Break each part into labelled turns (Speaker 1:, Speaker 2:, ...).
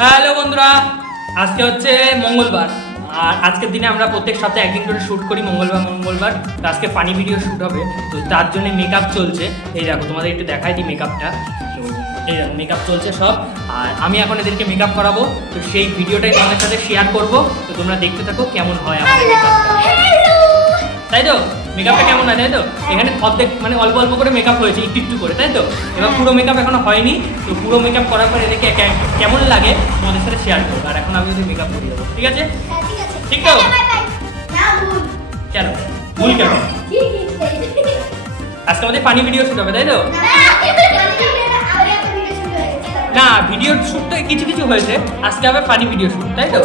Speaker 1: Hello বন্ধুরা আজকে হচ্ছে মঙ্গলবার। আর আজকের দিনে আমরা প্রত্যেক সপ্তাহে একদিন করে শ্যুট করি মঙ্গলবার মঙ্গলবার। তো আজকে ফানি ভিডিও শ্যুট হবে। তো তার জন্য মেকআপ চলছে। এই দেখো তোমাদের একটু দেখাই দিই মেকআপটা তো এই দেখো মেকআপ চলছে সব। আর আমি এখন এদেরকে মেকআপ করাবো। তো সেই ভিডিওটাই তোমাদের সাথে শেয়ার করব। তো তোমরা দেখতে থাকো কেমন হয় আমাদের মেকআপটা তাই তো? মেকআপটা কেমন হয় তাই তো? এখানে অর্ধেক মানে অল্প অল্প করে মেকআপ হয়েছে একটু একটু করে তাই তো? এবার পুরো মেকআপ এখনও হয়নি তো পুরো মেকআপ করার পর এদেরকে কেমন লাগে তোমাদের সাথে শেয়ার করব। আর এখন আমি যদি মেকআপ করে দেবো ঠিক আছে? ঠিক তো? কেন? ভুল কেন? আজকে আমাদের পানি ভিডিও শুট হবে তাই তো? না ভিডিও শুট তো কিছু কিছু হয়েছে আজকে হবে ফানি ভিডিও শুট তাই তো?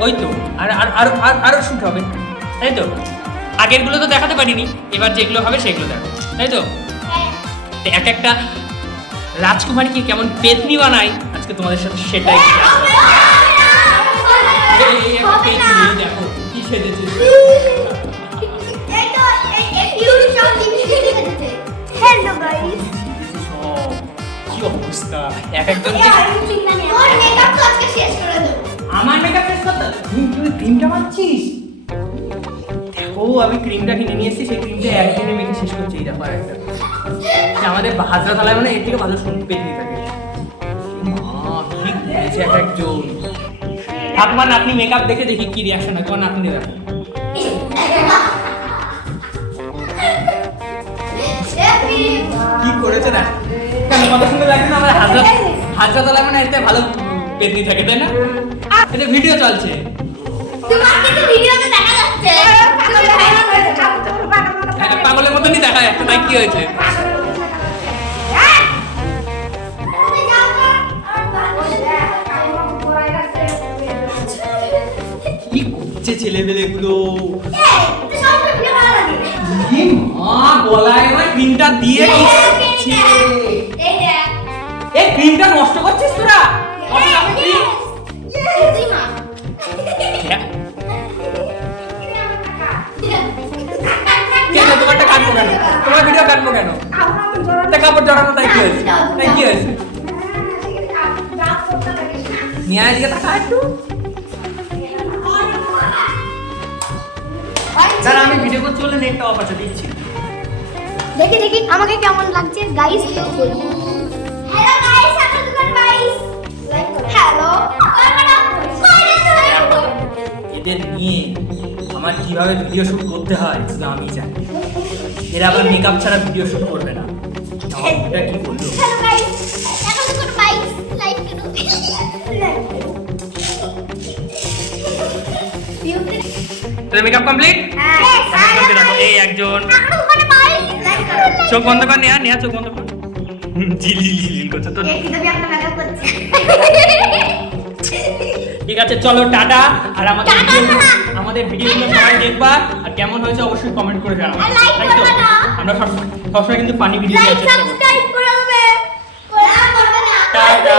Speaker 1: ওই তো আর আর আরও আর- আরও শুট হবে। তাই তো? আগেরগুলো তো দেখাতে পারিনি এবার যেগুলো হবে সেগুলো দেখো তাই তো? তো এক একটা রাজকুমারীকে কেমন পেতনি বানায়? আজকে তোমাদের সাথে সেটাই এই দেখো কি সেজেছে।
Speaker 2: হ্যালো
Speaker 1: কি অবস্থা? এক একজনকে
Speaker 2: মেকআপ শেষ করে দেবো।
Speaker 1: আমার মেকআপ শেষ করতে তুই ক্রিমটা মারছিস দেখো আমি ক্রিমটা কিনে নিয়ে এসেছি সেই ক্রিমটা একদিনে মেখে শেষ করছি এই দেখো একটা আমাদের হাজরা থালায় মানে এর থেকে ভালো শুন পেতনি থাকে। মা, কি এক একজন। নাতনি মেকআপ দেখে দেখি কি রিয়াকশন হয়। তোমার নাতনি দেখো। কি করেছে না? কেন সুন্দর লাগছে না আমার হাজরা হাজরা মানে এতে ভালো পেতনি থাকে তাই না? এটা ভিডিও চলছে।
Speaker 2: তোমাকে তো ভিডিওতে দেখা যাচ্ছে।
Speaker 1: হ্যাঁ, পাগলের মতনই দেখা যাচ্ছে তাই কি হয়েছে? কি করছে কি মা গলায় আমার ক্রিমটা দিয়ে এই ক্রিমটা নষ্ট করছিস তোরা? তোমার ভিডিও কাটবো কেন? কাপড় জড়ানো তাই কি হয়েছে? তাই কি হয়েছে? নিয়ে আয় এদিকে তাকা একটু। দাঁড়া আমি ভিডিও করছি বলে নেটটা অফ আছে দিচ্ছি।
Speaker 2: দেখি দেখি আমাকে কেমন লাগছে? গাইস হ্যালো গাইস আমরা দুজন গাইস হ্যালো
Speaker 1: এদের নিয়ে আমার কীভাবে ভিডিও শুট করতে হয় শুধু আমি জানি। এরা আবার মেকআপ ছাড়া ভিডিও শুট করবে না। আমার এটা কি তোদের মেকআপ কমপ্লিট
Speaker 2: হ্যাঁ।
Speaker 1: এই একজন। চোখ বন্ধ কর নেহা নেহা চোখ বন্ধ কর। ঝিলিল ঝিলিল করছে তো ঠিক আছে চলো টাটা। আর আমাদের আমাদের ভিডিওগুলো সবাই দেখবা। আর কেমন হয়েছে অবশ্যই কমেন্ট করে
Speaker 2: জানাও।
Speaker 1: আমরা সবসময় কিন্তু পানি ভিডিও
Speaker 2: টাটা।